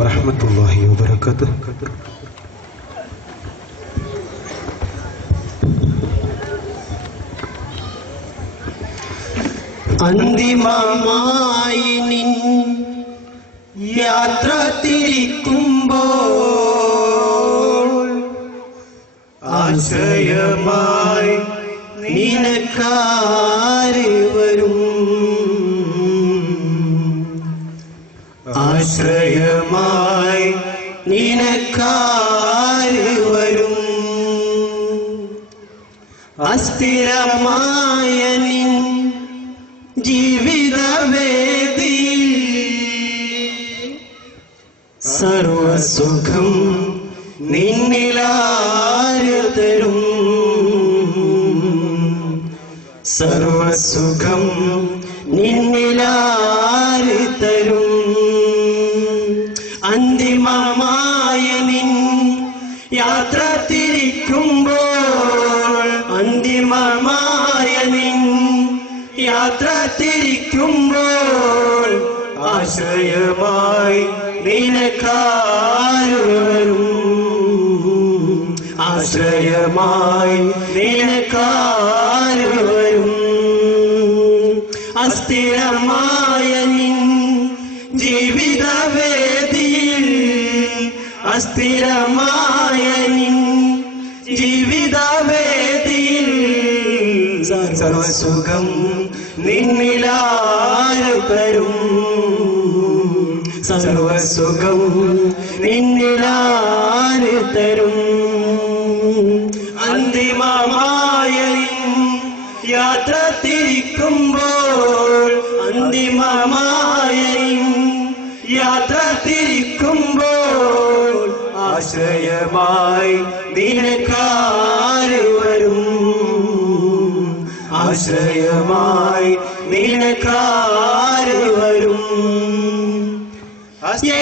വറഹ്മത്തുള്ളാഹി വബറകാതുഹു. അന്തിമമായി നിൻ യാത്ര തിരിക്കുമ്പോൾ ആശ്രയമായി നിനക്കാര് വരും, ആശ്രയമായി നിനക്കാര് വരും. അസ്ഥിരമായ നിൻ ജീവിതവേദിയിൽ സർവസുഖം നിന്നിലാര് തരും, സർവസുഖം നിന്നിലാര് തരും. അന്തിമമായ നിൻ യാത്ര തിരിക്കുമ്പോൾ, അന്തിമമായ നിൻ യാത്ര തിരിക്കുമ്പോൾ ആശ്രയമായി നിനക്കാര് വരും, ആശ്രയമായി നിനക്കാര് വരും. അസ്ഥിരമായ നിൻ ജീവിതവേദിയിൽ, അസ്ഥിരമായ നിൻ ജീവിതവേദിയിൽ സർവസുഖം നിന്നിലാര് തരും, സർവസുഖം നിന്നിലാര് തരും. അന്തിമമായ നിൻ യാത്ര തിരിക്കുമ്പോൾ, അന്തിമമായ നിൻ യാത്ര തിരിക്കുമ്പോൾ ആശ്രയമായി നിനക്കാര് വരും, ആശ്രയമായി നിനക്കാര് വരും.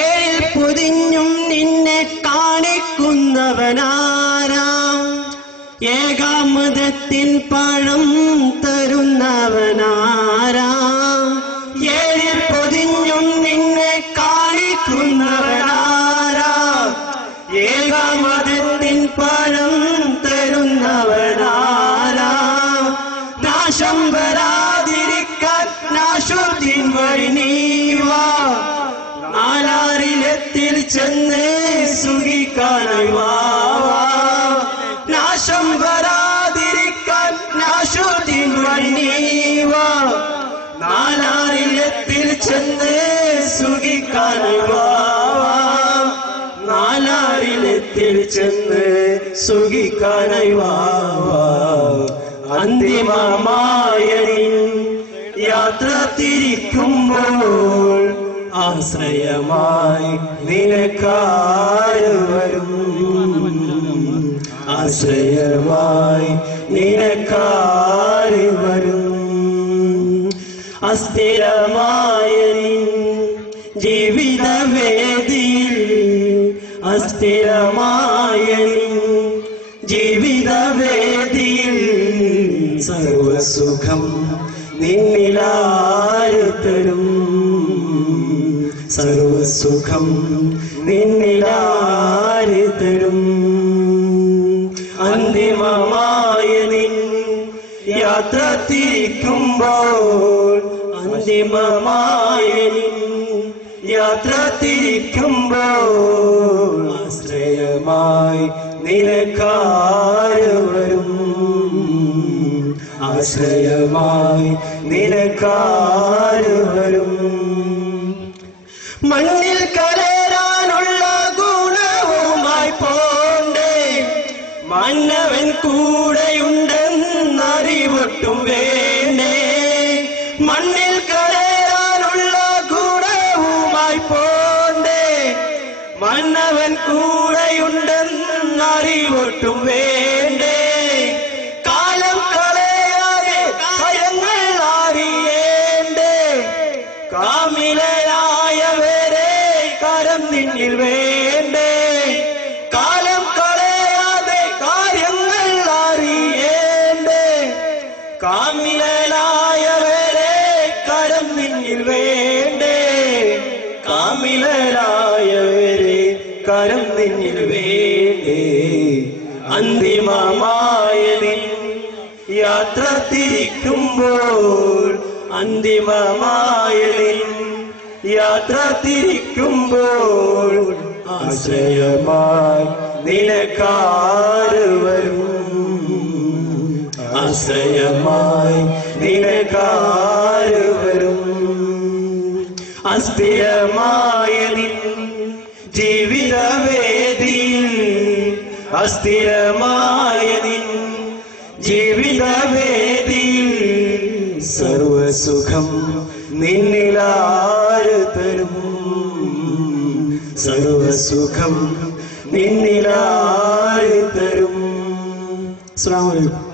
ഏഴിൽ പൊതിഞ്ഞും നിന്നെ കാണിക്കുന്നവനാരാം, ഏകാമതത്തിൻ പഴം തരുന്നവനാരാം. ഏഴിൽ പൊതിഞ്ഞും നിന്നെ കാണിക്കുന്നവനാരാം, ഏകാമതത്തിൻ പഴം തരുന്നവനാരാം. നാശം വരാതിരിക്കാൻ നാശത്തിൻ വഴി നീവാ, നാലാറിലെത്തിൽ ചെന്ന് സുഖിക്കാനായി വാവാ. നാശം വരാതിരിക്കാൻ നാശത്തിൻ വഴി നീവാ, നാലാറിലെത്തിൽ ചെന്ന് സുഖിക്കാനായി വാവാ, നാലാറിലെത്തിൽ ചെന്ന് സുഖിക്കാനായി വാവാ. അന്തിമമായ നിൻ യാത്ര തിരിക്കുമ്പോൾ ആശ്രയമായി നിനക്കാര് വരും, ആശ്രയമായി നിനക്കാര് വരും. അസ്ഥിരമായ നിൻ ജീവിതവേദിയിൽ, അസ്ഥിരമായ നിൻ ജീവിതവേദിയിൽ സർവസുഖം നിന്നിലാര് തരും, സർവസുഖം നിന്നിലാര് തരും. അന്തിമമായ നിൻ യാത്ര തിരിക്കുമ്പോൾ, അന്തിമമായ നിൻ യാത്ര തിരിക്കുമ്പോൾ ആശ്രയമായി നിനക്കാര് വരും, ആശ്രയമായി നിനക്കാര് വരും. മണ്ണിൽ കലരാനുള്ള ഗുണവുമായി പോണ്ടേ, മന്നവൻ കൂടെയുണ്ടെന്നറിവൊട്ടും വേണ്ടേ. മണ്ണിൽ കലരാനുള്ള ഗുണവുമായി പോണ്ടേ, മന്നവൻ കൂടെയുണ്ടെന്നറിവൊട്ടും വേണ്ടേ. കാലം കളയാതെ കാര്യങ്ങൾ അറിയേണ്ടേ, കാമിലനായവരെ കരം നിന്നിൽ വേണ്ടേ. കാലം കളയാതെ കാര്യങ്ങൾ അറിയേണ്ടേ, കാമിലനായവരെ കരം നിന്നിൽ വേണ്ടേ, കാമിലനായവരെ കരം നിന്നിൽ വേണ്ടേ അന്തിമമായ നിൻ യാത്ര തിരിക്കുമ്പോൾ അന്തിമമായ നിൻ യാത്ര തിരിക്കുമ്പോൾ ആശ്രയമായി നിനക്കാര് വരും ആശ്രയമായി നിനക്കാര് വരും അസ്ഥിരമായ നിൻ ജീവിതവേദിയിൽ അസ്ഥിരമായ നിൻ ജീവിതവേദിയിൽ സർവസുഖം നിന്നിലാര് തരും സർവസുഖം നിന്നിലാര് തരും. അസ്സലാമു അലൈക്കും.